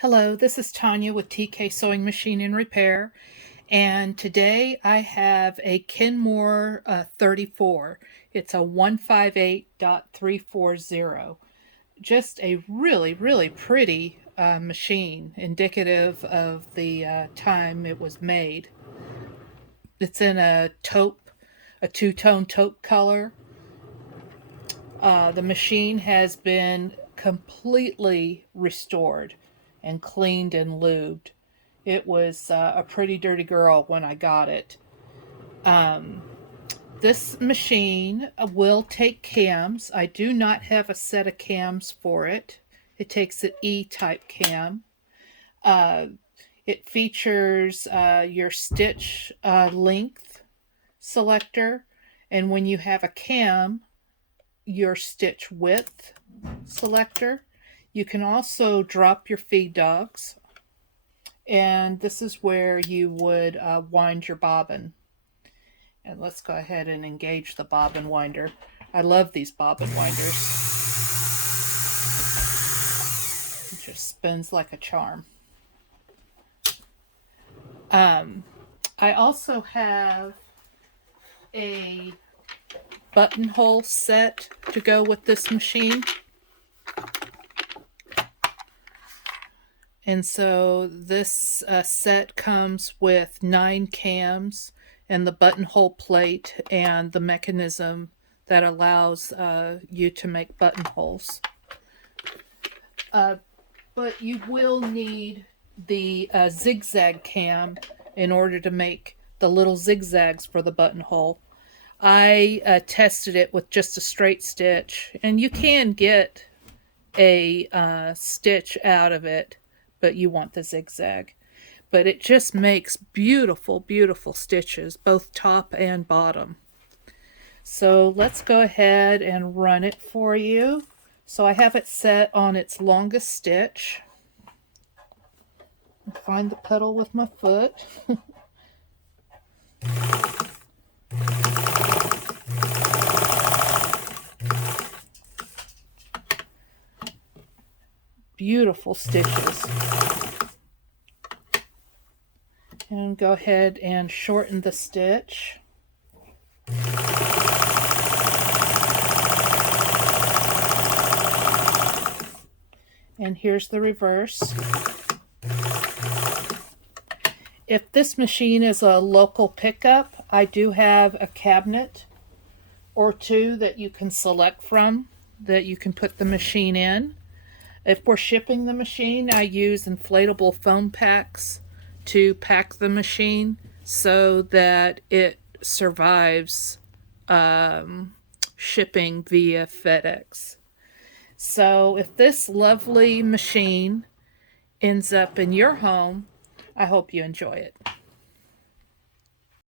Hello, this is Tanya with TK Sewing Machine and Repair, and today I have a Kenmore 34. It's a 158.340. Just a really pretty machine, indicative of the time it was made. It's in a taupe, a two-tone taupe color. The machine has been completely restored and cleaned and lubed. It was a pretty dirty girl when I got it. Um, this machine will take cams. I do not have a set of cams for it. It takes an E-type cam. Uh, it features your stitch length selector, and when you have a cam, your stitch width selector. You can also drop your feed dogs, and this is where you would wind your bobbin. And let's go ahead and engage the bobbin winder. I love these bobbin winders. It just spins like a charm. I also have a buttonhole set to go with this machine. And so this set comes with 9 cams and the buttonhole plate and the mechanism that allows you to make buttonholes. But you will need the zigzag cam in order to make the little zigzags for the buttonhole. I tested it with just a straight stitch, and you can get a stitch out of it, but you want the zigzag. But it just makes beautiful stitches, both top and bottom. So let's go ahead and run it for you. So I have it set on its longest stitch. Find the pedal with my foot. Beautiful stitches. And go ahead and shorten the stitch. And here's the reverse. If this machine is a local pickup, I do have a cabinet or two that you can select from, that you can put the machine in. If we're shipping the machine, I use inflatable foam packs to pack the machine so that it survives shipping via FedEx. So if this lovely machine ends up in your home, I hope you enjoy it.